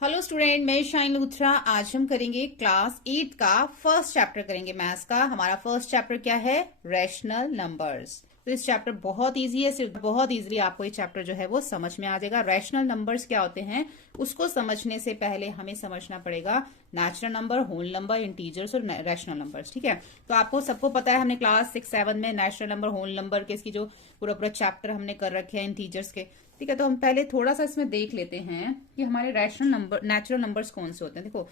Hello student, मैं shine Luthra. आज हम करेंगे क्लास 8 का फर्स्ट चैप्टर करेंगे मैथ्स का। हमारा फर्स्ट चैप्टर क्या है? Rational numbers. तो इस चैप्टर बहुत इजी है, सिर्फ बहुत इजीली आपको ये चैप्टर जो है वो समझ में आ जाएगा। रैशनल नंबर्स क्या होते हैं उसको समझने से पहले हमें समझना पड़ेगा natural number, whole number, integers और रैशनल नंबर्स। ठीक है, तो आपको सबको पता है, हमने क्लास 6-7 में नेचुरल नंबर, होल नंबर के इसकी जो पूरा चैप्टर हमने कर रखे हैं इंटीजर्स के। ठीक है, तो हम पहले थोड़ा सा इसमें देख लेते हैं कि हमारे रैशनल नंबर, नेचुरल नंबर्स कौन से होते हैं। देखो,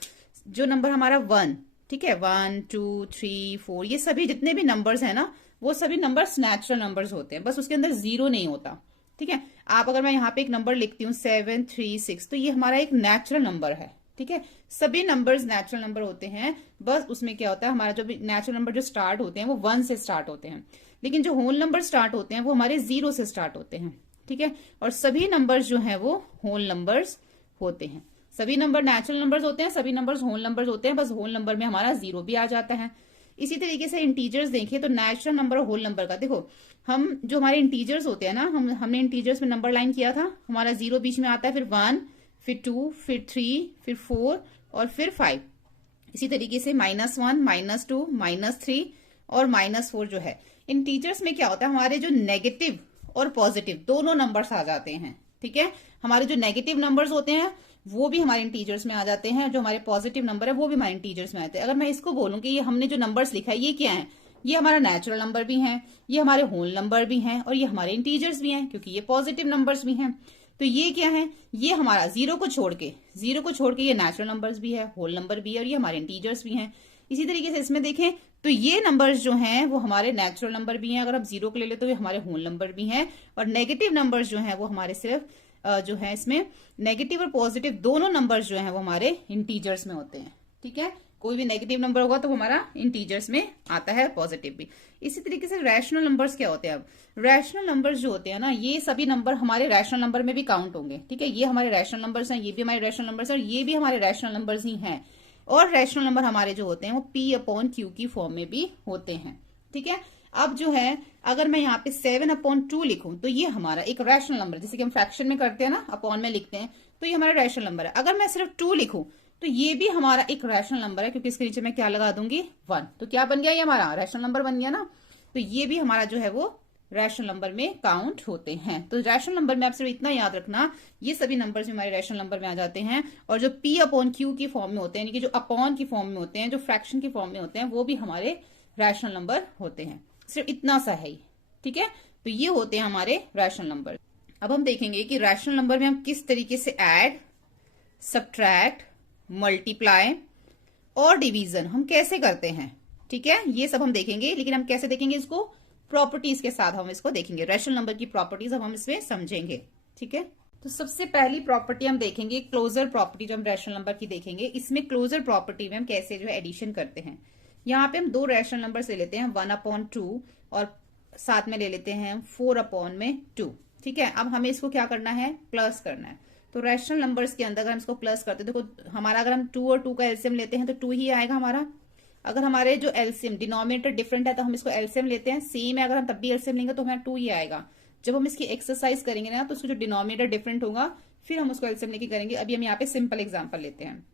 जो नंबर हमारा 1, ठीक है, 1 2 3 4, ये सभी जितने भी नंबर्स हैं ना, वो सभी नंबर्स नेचुरल नंबर्स होते हैं, बस उसके अंदर जीरो नहीं होता। ठीक है, आप अगर मैं यहाँ पे एक नंबर लिखती हूँ 7 3 6, तो ये हमारा एक नेचुरल नंबर है। ठीक है, सभी नंबर्स नेचुरल नंबर होते हैं, बस उसमें क्या होता है, हमारा जो भी नेचुरल नंबर जो स्टार्ट होते हैं वो 1 से स्टार्ट होते हैं, लेकिन जो होल नंबर स्टार्ट होते हैं वो हमारे 0 से स्टार्ट होते हैं। ठीक है, और सभी नंबर्स जो हैं वो होल नंबर्स होते हैं। सभी नंबर नेचुरल नंबर्स होते हैं, सभी नंबर्स होल नंबर्स होते हैं, बस होल नंबर में हमारा 0 भी आ जाता है। इसी तरीके से इंटीजर्स देखें तो नेचुरल नंबर और होल नंबर का, देखो हम जो हमारे इंटीजर्स होते हैं ना, हमने इंटीजर्स में नंबर लाइन किया था, हमारा 0 बीच में आता है, फिर 1, फिर 2, फिर 3, फिर 4 और फिर 5। इसी तरीके से -1, -2, -3 और -4 जो है इंटीजर्स में क्या होता है, हमारे जो नेगेटिव और पॉजिटिव दोनों नंबर्स आ जाते हैं। ठीक है, हमारे जो नेगेटिव नंबर्स होते हैं वो भी हमारे इंटीजर्स में आ जाते हैं, जो हमारे पॉजिटिव नंबर है वो भी हमारे इंटीजर्स में आते हैं। अगर मैं इसको बोलूं कि ये हमने जो नंबर्स लिखा है ये क्या है, ये हमारा नेचुरल नंबर भी है, ये हमारे होल नंबर भी हैं और ये हमारे इंटीजर्स भी हैं, क्योंकि ये पॉजिटिव नंबर्स भी हैं। तो ये क्या है, ये हमारा जीरो को छोड़ के ये नेचुरल नंबर्स भी है, होल नंबर भी है और ये हमारे इंटीजर्स भी हैं। इसी तरीके से इसमें देखें तो ये नंबर्स जो हैं वो हमारे नेचुरल नंबर भी हैं, अगर हम 0 को ले ले तो ये हमारे होल नंबर भी हैं, और नेगेटिव नंबर्स जो हैं वो हमारे सिर्फ जो है इसमें नेगेटिव और पॉजिटिव दोनों नंबर्स जो हैं वो हमारे इंटीजर्स में होते हैं। ठीक है, कोई भी नेगेटिव नंबर होगा तो वो हमारा इंटीजर्स में आता है, पॉजिटिव भी। इसी तरीके से रैशनल नंबर्स क्या होते हैं? अब रैशनल नंबर्स जो होते हैं ना, ये सभी नंबर हमारे रैशनल नंबर में भी काउंट होंगे। ठीक है, ये हमारे रैशनल नंबर्स हैं, ये भी हमारे रैशनल नंबर्स हैं और ये भी हमारे रैशनल नंबर्स ही हैं। और रैशनल नंबर हमारे जो होते हैं वो P/Q की फॉर्म में भी होते हैं। ठीक है, अब जो है अगर मैं यहाँ पे 7/2 लिखूं तो ये हमारा एक रैशनल नंबर, जैसे कि हम फ्रैक्शन में करते हैं ना, अपॉन में लिखते हैं, तो ये हमारा रैशनल नंबर है। अगर मैं सिर्फ 2 लिखूं तो ये भी हमारा एक रैशनल नंबर है, क्योंकि इसके नीचे मैं क्या लगा दूंगी, 1। तो क्या बन गया, ये हमारा रैशनल नंबर बन गया ना। तो ये भी हमारा जो है वो रैशनल नंबर में काउंट होते हैं। तो रैशनल नंबर में आप सिर्फ इतना याद रखना, ये सभी नंबर्स भी हमारे रैशनल नंबर में आ जाते हैं, और जो P/Q की फॉर्म में होते हैं, यानी कि जो अपॉन की फॉर्म में होते हैं, जो फ्रैक्शन की फॉर्म में होते हैं, वो भी हमारे रैशनल नंबर होते हैं। सिर्फ इतना सा है। ठीक है, तो ये होते हैं हमारे रैशनल नंबर। अब हम देखेंगे कि रैशनल नंबर में हम किस तरीके से ऐड, सब्ट्रैक्ट, मल्टीप्लाई और डिवीजन हम कैसे करते हैं। ठीक है, ये सब हम देखेंगे, लेकिन हम कैसे देखेंगे इसको, प्रॉपर्टीज के साथ हम इसको देखेंगे। रैशनल नंबर की प्रॉपर्टीज अब हम इसमें समझेंगे। ठीक है, तो सबसे पहली प्रॉपर्टी हम देखेंगे क्लोजर प्रॉपर्टी, जो हम रैशनल नंबर की देखेंगे। इसमें क्लोजर प्रॉपर्टी में हम कैसे जो है एडिशन करते हैं। यहाँ पे हम 2 रैशनल नंबर ले लेते हैं, 1/2 और साथ में ले लेते हैं 4/2। ठीक है, अब हमें इसको क्या करना है, प्लस करना है। तो रैशनल नंबर्स के अंदर अगर हम इसको प्लस करते हैं, देखो हमारा अगर हम 2 और 2 का एलसीएम लेते हैं तो 2 ही आएगा हमारा। अगर हमारे जो एलसीएम डिनोमिनेटर डिफरेंट है तो हम इसको एलसीएम लेते हैं, सेम है अगर हम तब भी एलसीएम लेंगे तो हमारा 2 ही आएगा। जब हम इसकी एक्सरसाइज करेंगे ना तो उसको जो डिनोमिनेटर डिफरेंट होगा फिर हम उसको एलसीएम लेके करेंगे। अभी हम यहाँ पे सिंपल एग्जाम्पल लेते हैं,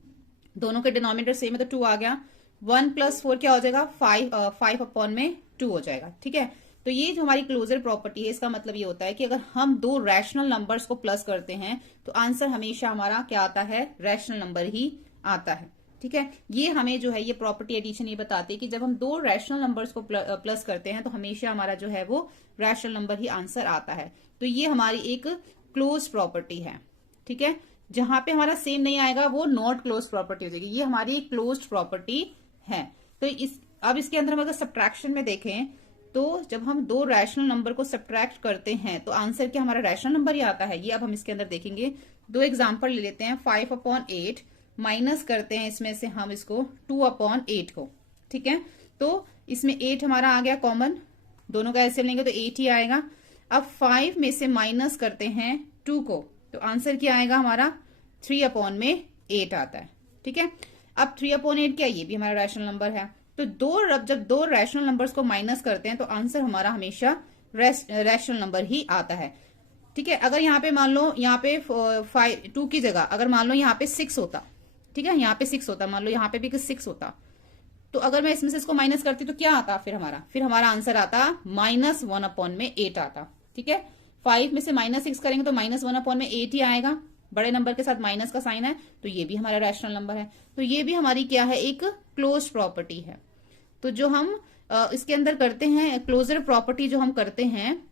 दोनों के डिनोमिनेटर सेम है तो 2 आ गया। 1 + 4 क्या हो जाएगा, 5/2 हो जाएगा। ठीक है, तो ये जो हमारी क्लोजर प्रॉपर्टी है, इसका मतलब ये होता है कि अगर हम 2 रैशनल नंबर्स को प्लस करते हैं तो आंसर हमेशा हमारा क्या आता है, रैशनल नंबर ही आता है। ठीक है, ये हमें जो है ये प्रॉपर्टी एडिशन ये बताती है कि जब हम 2 रैशनल नंबर्स को प्लस करते हैं तो हमेशा हमारा जो है वो रैशनल नंबर ही आंसर आता है। तो ये हमारी एक क्लोज प्रॉपर्टी है। ठीक है, जहां पे हमारा सेम नहीं आएगा वो नॉट क्लोज प्रॉपर्टी हो जाएगी। ये हमारी एक क्लोज प्रॉपर्टी है। तो अब इसके अंदर हम अगर सब्ट्रैक्शन में देखें तो जब हम 2 रैशनल नंबर को सब्ट्रैक्ट करते हैं तो आंसर क्या हमारा रैशनल नंबर ही आता है। ये अब हम इसके अंदर देखेंगे। 2 एग्जाम्पल ले लेते हैं, 5/8 माइनस करते हैं इसमें से हम इसको 2/8 को। ठीक है, तो इसमें 8 हमारा आ गया कॉमन, दोनों का एलसीएम लेंगे तो 8 ही आएगा। अब 5 में से माइनस करते हैं 2 को, तो आंसर क्या आएगा हमारा, 3/8 आता है। ठीक है, अब 3/8 क्या, ये भी हमारा रैशनल नंबर है। तो जब 2 रैशनल नंबर्स को माइनस करते हैं तो आंसर हमारा हमेशा रैशनल नंबर ही आता है। ठीक है। अगर यहाँ पे मान लो यहाँ पे 2 की जगह अगर मान लो यहाँ पे 6 होता, ठीक है, यहाँ पे 6 होता, मान लो यहाँ पे भी 6 होता, तो अगर मैं इसमें से इसको माइनस करती तो क्या आता फिर हमारा आंसर आता -1/8 आता। ठीक है, 5 में से -6 करेंगे तो -1/8 ही आएगा। बड़े नंबर के साथ माइनस का साइन है, तो ये भी हमारा रैशनल नंबर है। तो ये भी हमारी क्या है, एक क्लोज प्रॉपर्टी है। तो जो हम इसके अंदर करते हैं, क्लोजर प्रॉपर्टी जो हम करते हैं,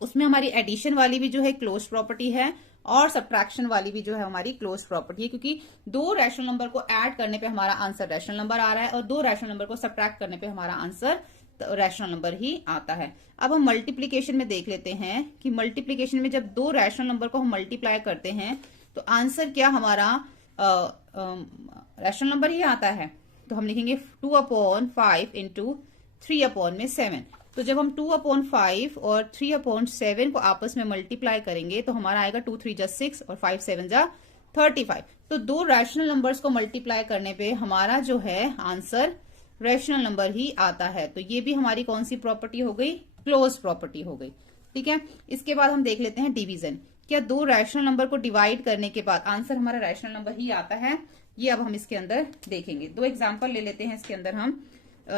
उसमें हमारी एडिशन वाली भी जो है क्लोज प्रॉपर्टी है और सब्ट्रैक्शन वाली भी जो है हमारी क्लोज प्रॉपर्टी है, क्योंकि 2 रैशनल नंबर को ऐड करने पे हमारा आंसर रैशनल नंबर आ रहा है और 2 रैशनल नंबर को सब्ट्रैक्ट करने पे हमारा आंसर रैशनल नंबर ही आता है। अब हम मल्टीप्लीकेशन में देख लेते हैं कि मल्टीप्लीकेशन में जब 2 रैशनल नंबर को हम मल्टीप्लाई करते हैं तो आंसर क्या हमारा रैशनल नंबर ही आता है। तो हम लिखेंगे 2/5 इंटू 3/7। तो जब हम 2/5 और 3/7 को आपस में मल्टीप्लाई करेंगे तो हमारा आएगा 2 3 जा 6 और 5 7 जा 35। तो 2 रैशनल नंबर्स को मल्टीप्लाई करने पे हमारा जो है आंसर रैशनल नंबर ही आता है। तो ये भी हमारी कौन सी प्रॉपर्टी हो गई, क्लोज प्रॉपर्टी हो गई। ठीक है, इसके बाद हम देख लेते हैं डिवीजन। क्या 2 रैशनल नंबर को डिवाइड करने के बाद आंसर हमारा रैशनल नंबर ही आता है, ये अब हम इसके अंदर देखेंगे। 2 एग्जाम्पल ले लेते हैं। इसके अंदर हम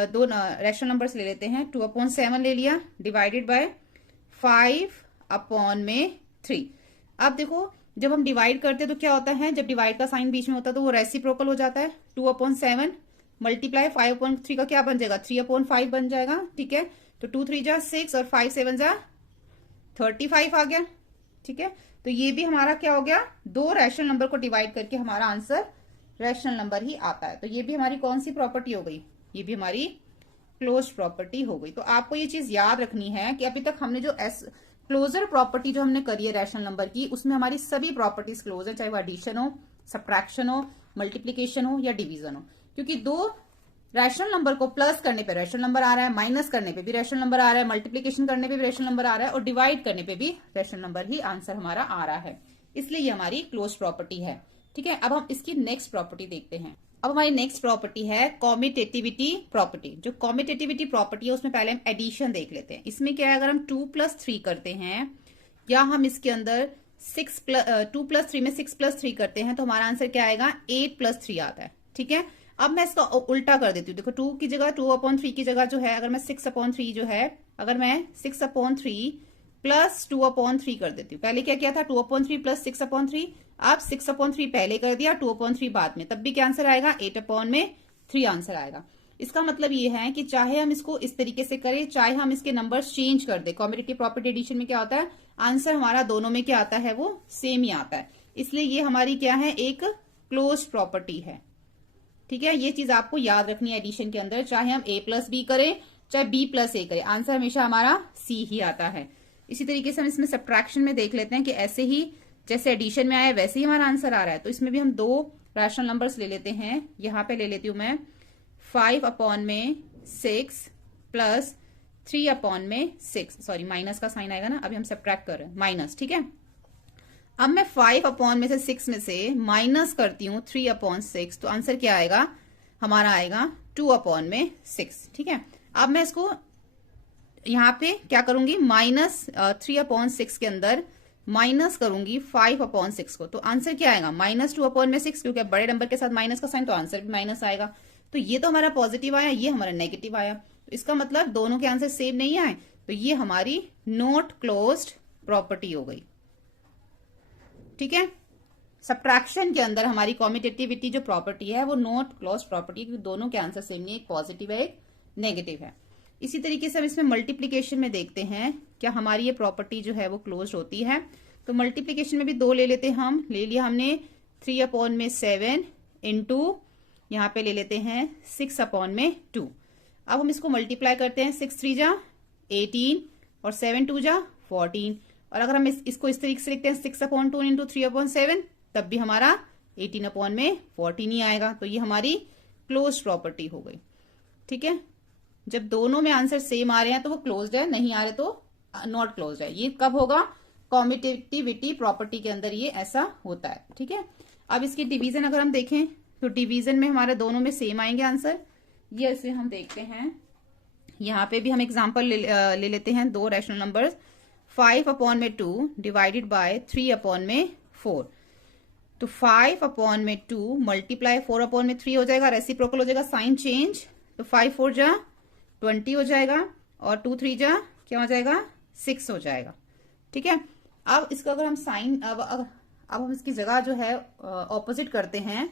2 रैशनल नंबर्स ले लेते हैं। 2/7 ले लिया डिवाइडेड बाय 5/3। अब देखो जब हम डिवाइड करते हैं तो क्या होता है, जब डिवाइड का साइन बीच में होता है तो वो रेसिप्रोकल हो जाता है। 2/7 मल्टीप्लाई 5/3 का क्या बन जाएगा, 3/5 बन जाएगा। ठीक है, तो 2 3 जा 6 और 5 7 जा 35 आ गया। ठीक है, तो ये भी हमारा क्या हो गया, 2 रैशनल नंबर को डिवाइड करके हमारा आंसर रैशनल नंबर ही आता है। तो ये भी हमारी कौन सी प्रॉपर्टी हो गई, ये भी हमारी क्लोज प्रॉपर्टी हो गई। तो आपको ये चीज याद रखनी है कि अभी तक हमने जो क्लोजर प्रॉपर्टी जो हमने करी है रैशनल नंबर की, उसमें हमारी सभी प्रॉपर्टीज क्लोज है, चाहे वो एडिशन हो, सब्ट्रैक्शन हो, मल्टीप्लीकेशन हो या डिवीजन हो। क्योंकि 2 रैशनल नंबर को प्लस करने पे रैशनल नंबर आ रहा है, माइनस करने पे भी रैशनल नंबर आ रहा है, मल्टीप्लीकेशन करने पे भी रैशनल नंबर आ रहा है और डिवाइड करने पे भी रैशनल नंबर ही आंसर हमारा आ रहा है। इसलिए ये हमारी क्लोज प्रॉपर्टी है। ठीक है, अब हम इसकी नेक्स्ट प्रॉपर्टी देखते हैं। अब हमारी नेक्स्ट प्रॉपर्टी है कॉम्यूटेटिविटी प्रॉपर्टी। जो कॉम्यूटेटिविटी प्रॉपर्टी है उसमें पहले हम एडिशन देख लेते हैं। इसमें क्या है, अगर हम 2 + 3 करते हैं या हम इसके अंदर 2 + 3 में 6 + 3 करते हैं तो हमारा आंसर क्या आएगा, 8 + 3 आता है। ठीक है, अब मैं इसका उल्टा कर देती हूँ। देखो 2 की जगह 2/3 की जगह जो है, अगर मैं 6/3 जो है, अगर मैं 6/3 + 2/3 कर देती हूँ। पहले क्या किया था, 2/3 + 6/3। अब 6/3 पहले कर दिया, 2/3 बाद में, तब भी क्या आंसर आएगा, 8/3 आंसर आएगा। इसका मतलब ये है कि चाहे हम इसको इस तरीके से करें, चाहे हम इसके नंबर्स चेंज कर दे, कॉम्यूटेटिव प्रॉपर्टी एडिशन में क्या होता है, आंसर हमारा दोनों में क्या आता है, वो सेम ही आता है। इसलिए ये हमारी क्या है, एक क्लोज प्रॉपर्टी है। ठीक है, ये चीज आपको याद रखनी है एडिशन के अंदर, चाहे हम A + B करें चाहे B + A करें, आंसर हमेशा हमारा C ही आता है। इसी तरीके से हम इसमें सब्ट्रैक्शन में देख लेते हैं कि ऐसे ही जैसे एडिशन में आया वैसे ही हमारा आंसर आ रहा है। तो इसमें भी हम 2 रैशनल नंबर्स ले लेते हैं। यहां पे ले लेती हूं मैं 5/6 + 3/6, सॉरी माइनस का साइन आएगा ना, अभी हम सब्ट्रैक्ट कर रहे हैं माइनस। ठीक है, अब मैं 5/6 में से माइनस करती हूँ 3/6, तो आंसर क्या आएगा, हमारा आएगा 2/6। ठीक है, अब मैं इसको यहाँ पे क्या करूंगी, -3/6 के अंदर माइनस करूंगी 5/6 को, तो आंसर क्या आएगा, -2/6, क्योंकि बड़े नंबर के साथ माइनस का साइन, तो आंसर भी माइनस आएगा। तो ये तो हमारा पॉजिटिव आया, ये हमारा नेगेटिव आया, तो इसका मतलब दोनों के आंसर सेम नहीं आए, तो ये हमारी नॉट क्लोज्ड प्रॉपर्टी हो गई। ठीक है, सब्ट्रैक्शन के अंदर हमारी कॉम्यूटेटिविटी जो प्रॉपर्टी है वो नॉट क्लोज प्रॉपर्टी, क्योंकि दोनों के आंसर सेम नहीं, एक पॉजिटिव है एक नेगेटिव है। इसी तरीके से हम इसमें मल्टीप्लीकेशन में देखते हैं क्या हमारी ये प्रॉपर्टी जो है वो क्लोज होती है। तो मल्टीप्लीकेशन में भी 2 ले लेते हैं हम, ले लिया हमने 3/7 इंटू यहाँ पे ले लेते हैं 6/2। अब हम इसको मल्टीप्लाई करते हैं, 6 3 जा 18 और 7 2 जा 14। और अगर हम इसको इस तरीके से लिखते हैं 6/2 इंटू 3/7, तब भी हमारा 18/14 ही आएगा। तो ये हमारी क्लोज प्रॉपर्टी हो गई। ठीक है, जब दोनों में आंसर सेम आ रहे हैं तो वो क्लोज्ड है, नहीं आ रहे तो नॉट क्लोज्ड है। ये कब होगा, कॉम्यूटेटिविटी प्रॉपर्टी के अंदर ये ऐसा होता है। ठीक है, अब इसकी डिवीजन अगर हम देखें तो डिवीजन में हमारे दोनों में सेम आएंगे आंसर। ये ऐसे हम देखते हैं, यहाँ पे भी हम एग्जाम्पल ले लेते हैं 2 रैशनल नंबर्स 5 अपॉन में 2 डिवाइडेड बाय 3 अपॉन में 4। तो 5 अपॉन में 2 मल्टीप्लाई 4 अपॉन में 3 हो जाएगा, रेसिप्रोकल हो जाएगा, साइन चेंज। तो 5 4 जा 20 हो जाएगा और 2 3 जा क्या हो जाएगा 6 हो जाएगा। ठीक है, अब इसका अगर हम साइन अब हम इसकी जगह जो है ऑपोजिट करते हैं।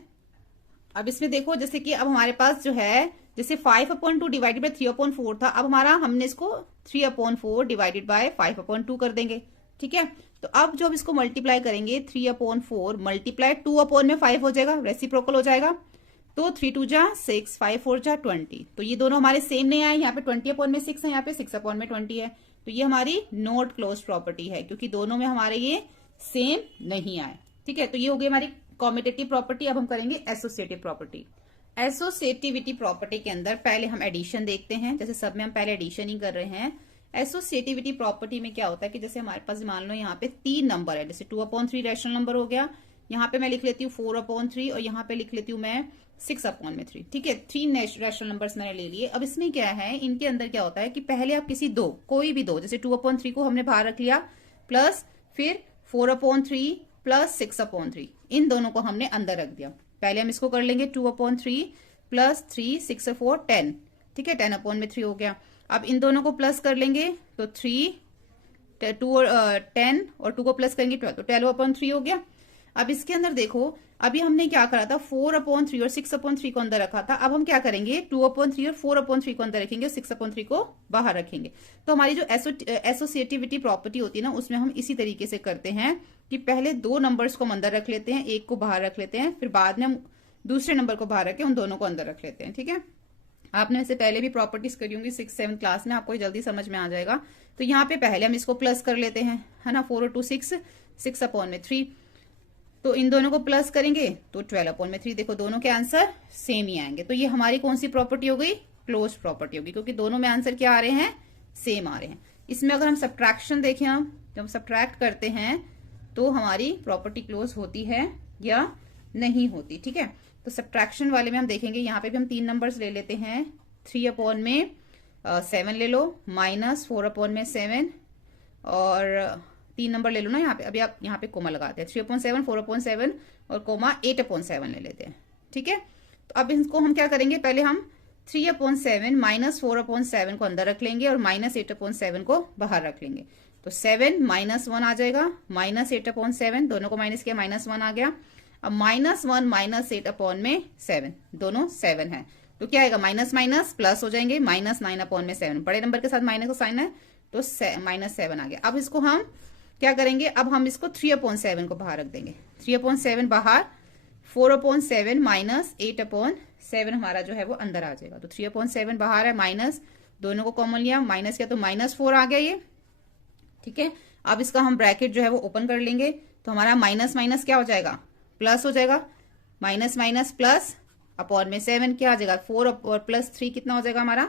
अब इसमें देखो जैसे कि अब हमारे पास जो है जैसे 5 अपॉन 2 डिवाइडेड बाय 3 अपॉन 4 था, अब हमने इसको 3 अपॉन 4 डिवाइडेड बाय 5 अपॉन 2 कर देंगे। ठीक है, तो अब जो हम इसको मल्टीप्लाई करेंगे 3 अपॉन 4 मल्टीप्लाई 2 अपॉन में 5 हो जाएगा, रेसिप्रोकल हो जाएगा। तो 3 2 जा 6, 5 4 जा 20। तो ये दोनों हमारे सेम नहीं आए, यहाँ पे 20 अपॉन में 6 है, यहाँ पे 6 अपॉन में 20 है। तो ये हमारी नॉट क्लोज प्रॉपर्टी है क्योंकि दोनों में हमारे ये सेम नहीं आए। ठीक है, तो ये हो गई हमारी कॉम्यूटेटिव प्रॉपर्टी। अब हम करेंगे एसोसिएटिव प्रॉपर्टी। एसोसिएटिविटी प्रॉपर्टी के अंदर पहले हम एडिशन देखते हैं, जैसे सब में हम पहले एडिशन ही कर रहे हैं। एसोसिएटिविटी प्रॉपर्टी में क्या होता है कि जैसे हमारे पास मान लो यहाँ पे 3 नंबर है, जैसे 2 अपॉन 3 रैशनल नंबर हो गया, यहाँ पे मैं लिख लेती हूँ 4 अपॉन 3 और यहाँ पे लिख लेती हूँ मैं 6 अपॉन में 3। ठीक है, 3 रैशनल नंबर्स मैंने ले लिए। अब इसमें क्या है, इनके अंदर क्या होता है कि पहले आप किसी दो कोई भी दो, जैसे 2 अपॉन 3 को हमने बाहर रख लिया, प्लस फिर 4 अपॉन 3 प्लस 6 अपॉन 3, इन दोनों को हमने अंदर रख दिया। पहले हम इसको कर लेंगे 2 अपॉन 3 प्लस 3 6 4 10। ठीक है, 10 अपॉन में 3 हो गया। अब इन दोनों को प्लस कर लेंगे तो 3 2 और 10 और 2 को प्लस करेंगे 12, तो 12 अपॉन 3 हो गया। अब इसके अंदर देखो अभी हमने क्या करा था, 4 अपॉन 3 और 6 अपॉन 3 को अंदर रखा था। अब हम क्या करेंगे 2 अपॉन 3 और 4 अपॉन 3 को अंदर रखेंगे और 6 अपॉन 3 को बाहर रखेंगे। तो हमारी जो एसोसिएटिविटी प्रॉपर्टी होती है ना, उसमें हम इसी तरीके से करते हैं कि पहले दो नंबर्स को हम अंदर रख लेते हैं, एक को बाहर रख लेते हैं, फिर बाद में हम दूसरे नंबर को बाहर रख के उन दोनों को अंदर रख लेते हैं। ठीक है, आपने इससे पहले भी प्रॉपर्टीज करी होंगी 6 7 क्लास में, आपको जल्दी समझ में आ जाएगा। तो यहाँ पे पहले हम इसको प्लस कर लेते हैं, है ना, 4 और 2 6 अपॉन में 3। तो इन दोनों को प्लस करेंगे तो 12 अपॉन में 3। देखो दोनों के आंसर सेम ही आएंगे। तो ये हमारी कौन सी प्रॉपर्टी हो गई, क्लोज प्रॉपर्टी होगी, क्योंकि दोनों में आंसर क्या आ रहे हैं, सेम आ रहे हैं। इसमें अगर हम सब्ट्रैक्शन देखें, हम जब सब्ट्रैक्ट करते हैं तो हमारी प्रॉपर्टी क्लोज होती है या नहीं होती। ठीक है, तो सब्ट्रैक्शन वाले में हम देखेंगे, यहाँ पे भी हम 3 नंबर्स ले लेते हैं। 3 अपॉन में 7 ले लो, माइनस 4 अपॉन में 7 और 3 नंबर ले लो ना यहाँ पे। अभी आप यहाँ पे कोमा लगाते हैं, 3 अपॉन 7 4 अपॉन 7 और कोमा 8 अपॉन 7 ले लेते हैं। ठीक है, तो अब इनको हम क्या करेंगे, पहले हम 3 अपॉन 7 माइनस 4 अपॉन 7 को अंदर रख लेंगे और माइनस 8 अपॉन 7 को बाहर रख लेंगे। तो 7 माइनस 1 आ जाएगा, माइनस 8 अपॉन 7, दोनों को माइनस किया, माइनस 1 आ गया। अब माइनस 1 माइनस 8 अपॉन में 7, दोनों 7 है, तो क्या आएगा, माइनस माइनस प्लस हो जाएंगे, माइनस 9 अपॉन में 7, बड़े नंबर के साथ माइनस का साइन है तो माइनस 7 आ गया। अब इसको हम क्या करेंगे, अब हम इसको 3 अपॉन 7 को बाहर रख देंगे, 3 अपॉन 7 बाहर, 4 अपॉन 7 माइनस 8 अपॉन 7 हमारा जो है वो अंदर आ जाएगा। तो 3 अपॉन 7 बाहर है, माइनस दोनों को कॉमन लिया, माइनस किया तो माइनस 4 आ गया ये। ठीक है, अब इसका हम ब्रैकेट जो है वो ओपन कर लेंगे, तो हमारा माइनस माइनस क्या हो जाएगा, प्लस हो जाएगा, माइनस माइनस प्लस अपॉन में 7 क्या आ जाएगा, 4 और प्लस 3 कितना हो जाएगा हमारा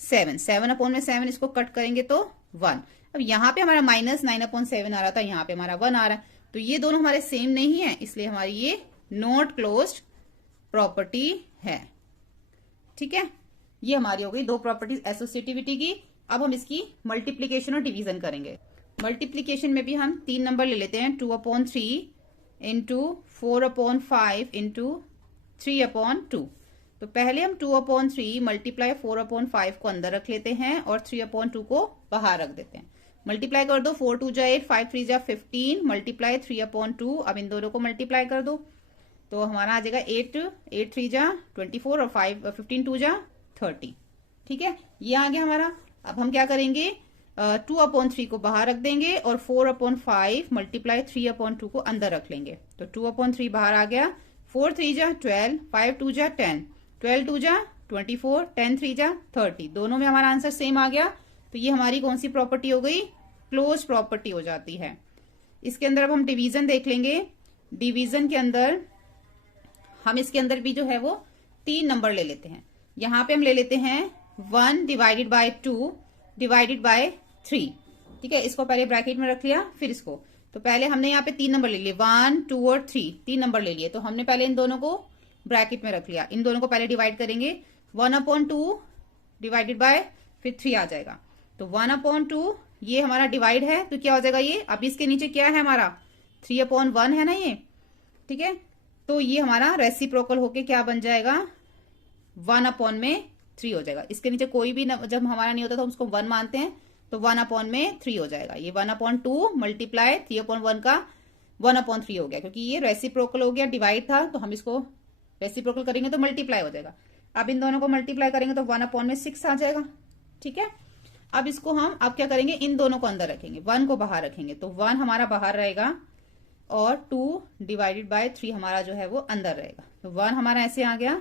7, 7 अपॉन में 7, इसको कट करेंगे तो 1। अब यहाँ पे हमारा माइनस 9 अपॉन 7 आ रहा था, यहाँ पे हमारा 1 आ रहा है, तो ये दोनों हमारे सेम नहीं है, इसलिए हमारी ये नॉट क्लोज्ड प्रॉपर्टी है। ठीक है, ये हमारी हो गई दो प्रॉपर्टीज एसोसिएटिविटी की। अब हम इसकी मल्टीप्लीकेशन और डिवीजन करेंगे। मल्टीप्लीकेशन में भी हम 3 नंबर ले लेते हैं, 2 upon 3 into 4 upon 5 into 3 upon 2। तो पहले हम 2 अपॉन 3 मल्टीप्लाई 4 अपॉन 5 को अंदर रख लेते हैं और 3 अपॉन 2 को बाहर रख देते हैं। मल्टीप्लाई कर दो, 4 2 जा 8, 5 3 जा 15, मल्टीप्लाई 3 अपॉन 2। अब इन दोनों को मल्टीप्लाई कर दो तो हमारा आ जाएगा 8 8 3 जा 24 और 15 2 जा 30। ठीक है, ये आ गया हमारा। अब हम क्या करेंगे, 2 अपॉन 3 को बाहर रख देंगे और 4 अपॉन 5 मल्टीप्लाई 3 अपॉन 2 को अंदर रख लेंगे। तो 2 अपॉन 3 बाहर आ गया, 4 3 जा 12, 5 2 जा 10, 12 2 जा 24, 10 3 जा 30, दोनों में हमारा आंसर सेम आ गया। तो ये हमारी कौन सी प्रॉपर्टी हो गई, क्लोज प्रॉपर्टी हो जाती है। इसके अंदर अब हम डिवीजन देख लेंगे। डिवीजन के अंदर हम इसके अंदर भी जो है वो 3 नंबर ले लेते हैं। यहाँ पे हम ले लेते हैं 1 डिवाइडेड बाय 2 डिवाइडेड बाय 3। ठीक है, इसको पहले ब्रैकेट में रख लिया, फिर इसको, तो पहले हमने यहाँ पे 3 नंबर ले लिए, 1 2 और 3, 3 नंबर ले लिए। तो हमने पहले इन दोनों को ब्रैकेट में रख लिया, इन दोनों को पहले डिवाइड करेंगे, 1 अपॉन 2 डिवाइडेड बाय फिर 3 आ जाएगा। तो 1 अपॉन 2 ये हमारा डिवाइड है तो क्या हो जाएगा ये, अब इसके नीचे क्या है हमारा 3/1 है ना ये, ठीक है। तो ये हमारा रेसिप्रोकल होके क्या बन जाएगा 1/3 हो जाएगा। इसके नीचे कोई भी जब हमारा नहीं होता तो हम उसको 1 मानते हैं, तो 1/3 हो जाएगा। ये 1/2 मल्टीप्लाई 3/1 का 1/3 हो गया, क्योंकि ये रेसिप्रोकल हो गया, डिवाइड था तो हम इसको रेसिप्रोकल करेंगे तो मल्टीप्लाई हो जाएगा। अब इन दोनों को मल्टीप्लाई करेंगे तो 1/6 आ जाएगा, ठीक है। अब इसको हम अब क्या करेंगे, इन दोनों को अंदर रखेंगे, 1 को बाहर रखेंगे, तो 1 हमारा बाहर रहेगा और 2/3 हमारा जो है वो अंदर रहेगा। तो 1 हमारा ऐसे आ गया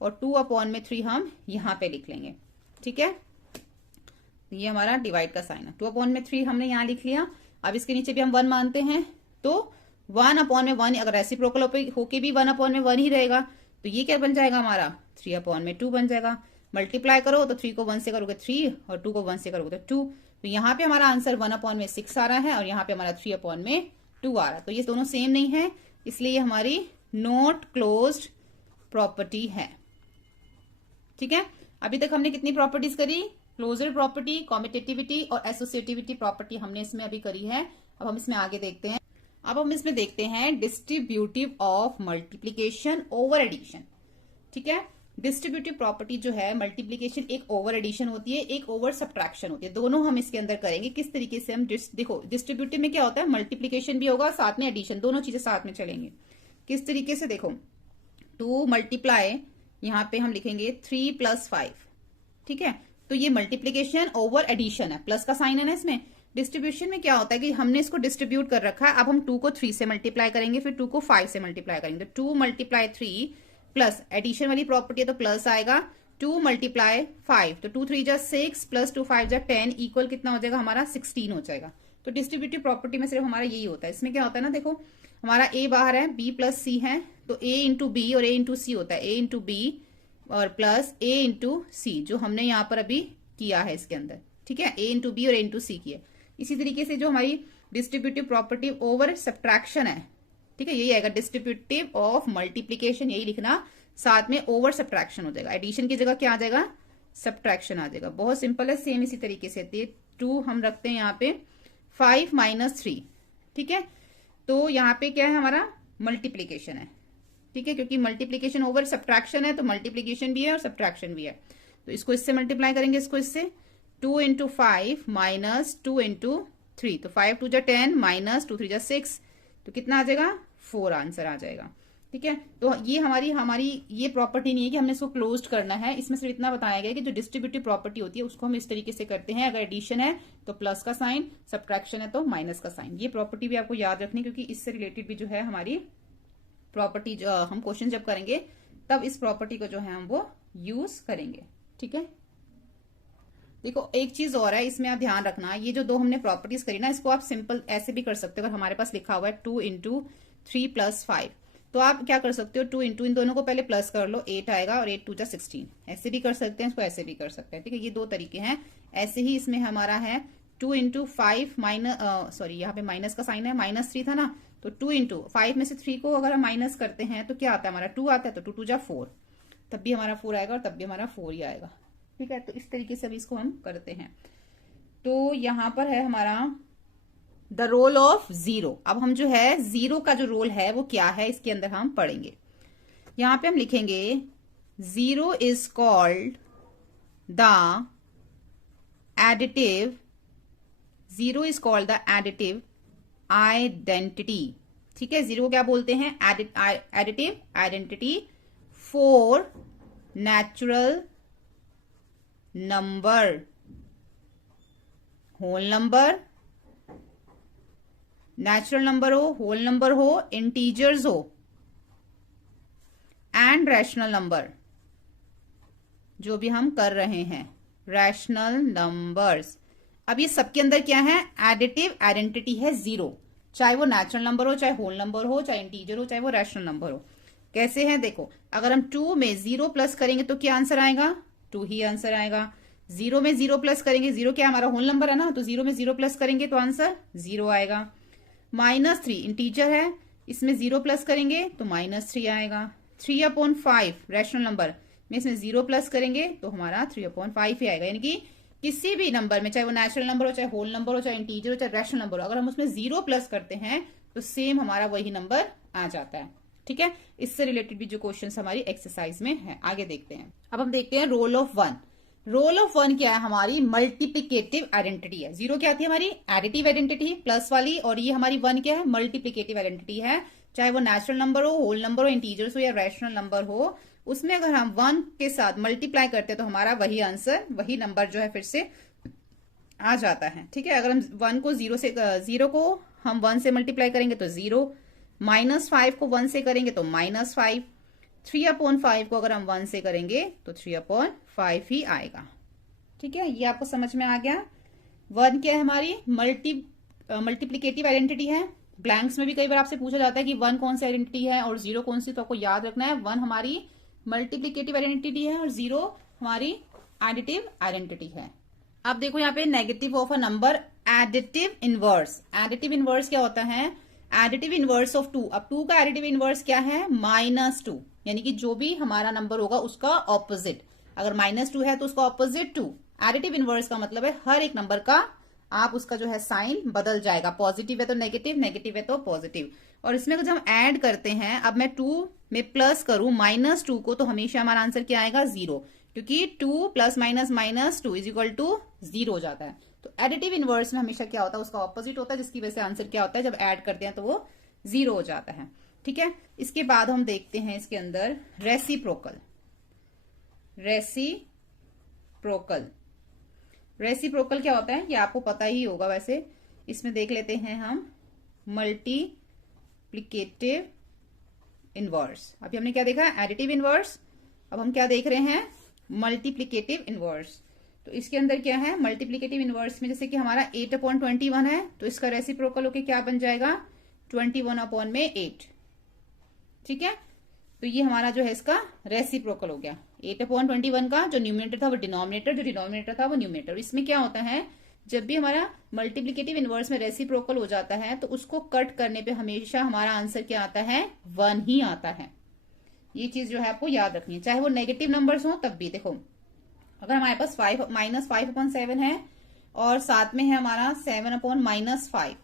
और 2/3 हम यहां पे लिख लेंगे, ठीक है। तो ये हमारा डिवाइड का साइन है, 2/3 हमने यहां लिख लिया। अब इसके नीचे भी हम 1 मानते हैं, तो 1/1 अगर रेसिप्रोकल होके भी 1/1 ही रहेगा, तो ये क्या बन जाएगा हमारा 3/2 बन जाएगा। मल्टीप्लाई करो तो 3 को 1 से करोगे 3 और 2 को 1 से करोगे तो 2। तो यहाँ पे हमारा आंसर 1/6 आ रहा है और यहाँ पे हमारा 3/2 आ रहा है। तो ये दोनों सेम नहीं है, इसलिए ये हमारी नॉट क्लोज्ड प्रॉपर्टी है, ठीक है। अभी तक हमने कितनी प्रॉपर्टीज करी, क्लोजर प्रॉपर्टी, कॉम्यूटेटिविटी और एसोसिएटिविटी प्रॉपर्टी हमने इसमें अभी करी है। अब हम इसमें आगे देखते हैं। अब हम इसमें देखते हैं distributive of multiplication over addition, ठीक है। डिस्ट्रीब्यूटिव प्रॉपर्टी जो है, मल्टीप्लीकेशन एक ओवर एडिशन होती है, एक ओवर सब्ट्रैक्शन होती है, दोनों हम इसके अंदर करेंगे। किस तरीके से हम देखो डिस्ट्रीब्यूटिव में क्या होता है, मल्टीप्लीकेशन भी होगा साथ में एडिशन, दोनों चीजें साथ में चलेंगी। किस तरीके से, देखो 2 मल्टीप्लाई, यहां पे हम लिखेंगे 3 + 5, ठीक है। तो ये मल्टीप्लीकेशन ओवर एडिशन है, प्लस का साइन है ना इसमें। डिस्ट्रीब्यूशन में क्या होता है कि हमने इसको डिस्ट्रीब्यूट कर रखा है, अब हम 2 को 3 से मल्टीप्लाई करेंगे, फिर 2 को 5 से मल्टीप्लाई करेंगे, तो 2 × 3 प्लस एडिशन वाली प्रॉपर्टी है तो प्लस आएगा, 2 × 5, तो 2 3 जा 6 प्लस 2 5 जा 10 इक्वल कितना हो जाएगा हमारा 16 हो जाएगा। तो डिस्ट्रीब्यूटिव प्रॉपर्टी में सिर्फ हमारा यही होता है। इसमें क्या होता है ना, देखो हमारा a बाहर है, b + c है, तो a × b और a × c होता है, a × b और प्लस a × c, जो हमने यहाँ पर अभी किया है इसके अंदर, ठीक है। a × b और a × c किया। इसी तरीके से जो हमारी डिस्ट्रीब्यूटिव प्रॉपर्टी ओवर सब्ट्रैक्शन है, ठीक है, यही आएगा डिस्ट्रीब्यूटिव ऑफ मल्टीप्लीकेशन, यही लिखना, साथ में ओवर सब्ट्रैक्शन हो जाएगा। एडिशन की जगह क्या आ जाएगा, सब्ट्रैक्शन आ जाएगा। बहुत सिंपल है, सेम इसी तरीके से 2 हम रखते हैं यहाँ पे 5 - 3, ठीक है। तो यहाँ पे क्या है हमारा मल्टीप्लीकेशन है, ठीक है, क्योंकि मल्टीप्लीकेशन ओवर सब्ट्रैक्शन है तो मल्टीप्लीकेशन भी है और सब्ट्रैक्शन भी है। तो इसको इससे मल्टीप्लाई करेंगे, इसको इससे 2 × 5 - 2 × 3, तो 5 2 जा 10 - 2 3 जा 6, तो कितना आ जाएगा 4 आंसर आ जाएगा, ठीक है। तो ये हमारी ये प्रॉपर्टी नहीं है कि हमने इसको क्लोज्ड करना है, इसमें सिर्फ इतना बताया गया कि जो डिस्ट्रीब्यूटिव प्रॉपर्टी होती है उसको हम इस तरीके से करते हैं, अगर एडिशन है तो प्लस का साइन, सब्ट्रैक्शन है तो माइनस का साइन। ये प्रॉपर्टी भी आपको याद रखनी, क्योंकि इससे रिलेटेड भी जो है हमारी प्रॉपर्टी, जो हम क्वेश्चन जब करेंगे तब इस प्रॉपर्टी को जो है हम वो यूज करेंगे, ठीक है। देखो एक चीज और है, इसमें आप ध्यान रखना, ये जो 2 हमने प्रॉपर्टीज करी ना, इसको आप सिंपल ऐसे भी कर सकते हो। अगर हमारे पास लिखा हुआ है 2 × 3 + 5, तो आप क्या कर सकते हो, 2 × इन दोनों को पहले प्लस कर लो, 8 आएगा, और 8 2 जा 16, ऐसे भी कर सकते हैं, इसको ऐसे भी कर सकते हैं, ठीक है। ये 2 तरीके हैं। ऐसे ही इसमें हमारा है 2 × 5 सॉरी यहाँ पे माइनस का साइन है, -3 था ना, तो 2 × 5 में से 3 को अगर हम माइनस करते हैं तो क्या आता है हमारा 2 आता है, तो 2 2 जा 4, तब भी हमारा 4 आएगा और तब भी हमारा 4 ही आएगा, ठीक है। तो इस तरीके से भी इसको हम करते हैं। तो यहां पर है हमारा द रोल ऑफ 0। अब हम जो है 0 का जो रोल है वो क्या है, इसके अंदर हम पढ़ेंगे। यहां पे हम लिखेंगे 0 is called the additive, 0 is called the additive identity, ठीक है। 0 को क्या बोलते हैं, additive identity for natural number, whole number, natural number हो, होल नंबर हो, इंटीजर्स हो, एंड रैशनल नंबर, जो भी हम कर रहे हैं रैशनल नंबर्स। अब ये सबके अंदर क्या है, एडिटिव आइडेंटिटी है 0, चाहे वो नेचुरल नंबर हो, चाहे होल नंबर हो, चाहे इंटीजर हो, चाहे वो रैशनल नंबर हो। कैसे है देखो, अगर हम 2 में 0 प्लस करेंगे तो क्या आंसर आएगा, 2 ही आंसर आएगा। 0 में 0 प्लस करेंगे, 0 क्या हमारा होल नंबर है ना, तो 0 में 0 प्लस करेंगे तो आंसर 0 आएगा। -3 इंटीजर है, इसमें 0 प्लस करेंगे तो -3 आएगा। 3/5 रैशनल नंबर में इसमें 0 प्लस करेंगे तो हमारा 3/5 ही आएगा, यानी कि किसी भी नंबर में, चाहे वो नेचुरल नंबर हो, चाहे होल नंबर हो, चाहे इंटीजर हो, चाहे रैशनल नंबर हो, अगर हम उसमें 0 प्लस करते हैं तो सेम हमारा वही नंबर आ जाता है। ठीक है, इससे रिलेटेड भी जो क्वेश्चन हमारी एक्सरसाइज में है, आगे देखते हैं। अब हम देखते हैं role of one. Role of one क्या है? हमारी मल्टीप्लीकेटिव आइडेंटिटी है। 0 क्या आती है? हमारी एडिटिव आइडेंटिटी प्लस वाली, और ये हमारी 1 क्या है? मल्टीप्लीकेटिव आइडेंटिटी है। चाहे वो नेचुरल नंबर हो, होल नंबर हो, इंटीजर्स हो या रैशनल नंबर हो, उसमें अगर हम 1 के साथ मल्टीप्लाई करते हैं तो हमारा वही आंसर, वही नंबर जो है फिर से आ जाता है। ठीक है, अगर हम 1 को 0 को हम 1 से मल्टीप्लाई करेंगे तो 0, -5 को 1 से करेंगे तो -5, 3/5 को अगर हम 1 से करेंगे तो 3/5 ही आएगा। ठीक है, ये आपको समझ में आ गया। 1 क्या है? हमारी मल्टीप्लीकेटिव आइडेंटिटी है। ब्लैंक्स में भी कई बार आपसे पूछा जाता है कि 1 कौन सी आइडेंटिटी है और 0 कौन सी, तो आपको याद रखना है 1 हमारी मल्टीप्लीकेटिव आइडेंटिटी है और 0 हमारी एडिटिव आइडेंटिटी है। अब देखो यहाँ पे negative of a number, additive inverse. Additive inverse क्या होता है? Additive inverse of 2। अब 2 का एडिटिव इनवर्स क्या है? -2, यानी कि जो भी हमारा नंबर होगा उसका ऑपोजिट। अगर -2 है तो उसका ऑपोजिट 2। एडिटिव इनवर्स का मतलब है हर एक नंबर का आप उसका जो है साइन बदल जाएगा, पॉजिटिव है तो नेगेटिव, नेगेटिव है तो पॉजिटिव। और इसमें जब हम ऐड करते हैं, अब मैं 2 में प्लस करूं -2 को, तो हमेशा हमारा आंसर क्या आएगा? 0, क्योंकि 2 + -2 = 0 हो जाता है। तो एडिटिव इनवर्स में हमेशा क्या होता है? उसका ऑपोजिट होता है, जिसकी वजह से आंसर क्या होता है? जब ऐड करते हैं तो वो 0 हो जाता है। ठीक है, इसके बाद हम देखते हैं इसके अंदर रेसिप्रोकल। रेसिप्रोकल क्या होता है? ये आपको पता ही होगा वैसे। इसमें देख लेते हैं हम मल्टीप्लिकेटिव इनवर्स। अभी हमने क्या देखा? Additive inverse. अब हम क्या देख रहे हैं? Multiplicative inverse. तो इसके अंदर क्या है? मल्टीप्लिकेटिव इनवर्स में जैसे कि हमारा 8/21 है, तो इसका रेसिप्रोकल होके क्या बन जाएगा? 21/8। ठीक है, तो ये हमारा जो है इसका रेसिप्रोकल हो गया। 8/21 का जो न्यूमरेटर था वो डिनोमिनेटर, जो डिनोमिनेटर था वो न्यूमरेटर। इसमें क्या होता है? जब भी हमारा मल्टीप्लिकेटिव इनवर्स में रेसिप्रोकल हो जाता है तो उसको कट करने पे हमेशा हमारा आंसर क्या आता है? 1 ही आता है। ये चीज जो है आपको याद रखनी है, चाहे वो नेगेटिव नंबर्स हो तब भी। देखो, अगर हमारे पास -5/7 है और साथ में है हमारा 7/-5।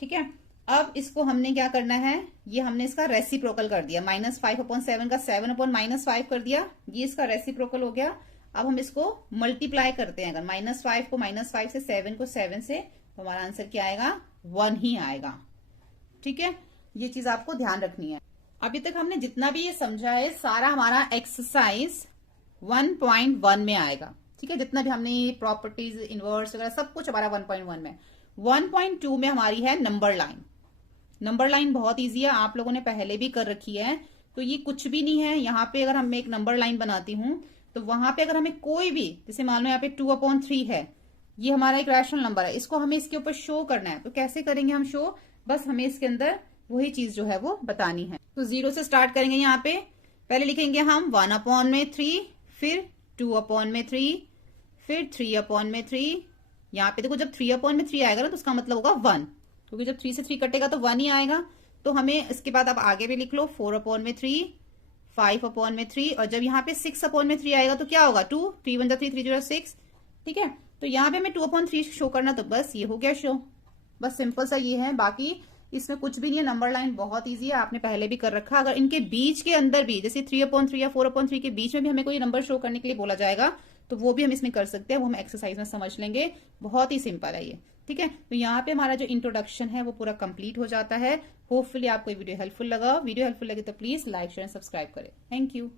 ठीक है, अब इसको हमने क्या करना है? ये हमने इसका रेसिप्रोकल कर दिया। -5/7 का 7/-5 कर दिया, ये इसका रेसिप्रोकल हो गया। अब हम इसको मल्टीप्लाई करते हैं, अगर -5 को -5 से, 7 को 7 से, तो हमारा आंसर क्या आएगा? 1 ही आएगा। ठीक है, ये चीज आपको ध्यान रखनी है। अभी तक हमने जितना भी ये समझा है सारा हमारा एक्सरसाइज 1.1 में आएगा। ठीक है, जितना भी हमने प्रॉपर्टीज, इनवर्स वगैरह सब कुछ हमारा 1.1 में। 1.2 में हमारी है नंबर लाइन। नंबर लाइन बहुत इजी है, आप लोगों ने पहले भी कर रखी है, तो ये कुछ भी नहीं है। यहाँ पे अगर हम एक नंबर लाइन बनाती हूँ तो वहां पे अगर हमें कोई भी, जैसे मान लो यहाँ पे 2/3 है, ये हमारा एक रैशनल नंबर है, इसको हमें इसके ऊपर शो करना है। तो कैसे करेंगे हम शो? बस हमें इसके अंदर वही चीज जो है वो बतानी है। तो 0 से स्टार्ट करेंगे। यहाँ पे पहले लिखेंगे हम 1/3, फिर 2/3, फिर 3/3। यहाँ पे देखो, जब 3/3 आएगा ना तो उसका मतलब होगा 1, क्योंकि जब 3 से 3 कटेगा तो 1 ही आएगा। तो हमें इसके बाद आप आगे भी लिख लो 4/3, 5/3, और जब यहाँ पे 6/3 आएगा तो क्या होगा? 2, 3 1 3, 3 0 6। ठीक है, तो यहाँ पे हमें 2/3 शो करना, तो बस ये हो गया शो। बस सिंपल सा ये है, बाकी इसमें कुछ भी नहीं है। नंबर लाइन बहुत इजी है, आपने पहले भी कर रखा। अगर इनके बीच के अंदर भी, जैसे 3/3 या 4/3 के बीच में भी हमें कोई नंबर शो करने के लिए बोला जाएगा तो वो भी हम इसमें कर सकते हैं, वो हम एक्सरसाइज में समझ लेंगे। बहुत ही सिंपल है ये। ठीक है, तो यहाँ पे हमारा जो इंट्रोडक्शन है वो पूरा कंप्लीट हो जाता है। होपफुली आपको ये वीडियो हेल्पफुल लगा। वीडियो हेल्पफुल लगे तो प्लीज लाइक, शेयर, सब्सक्राइब करें। Thank you.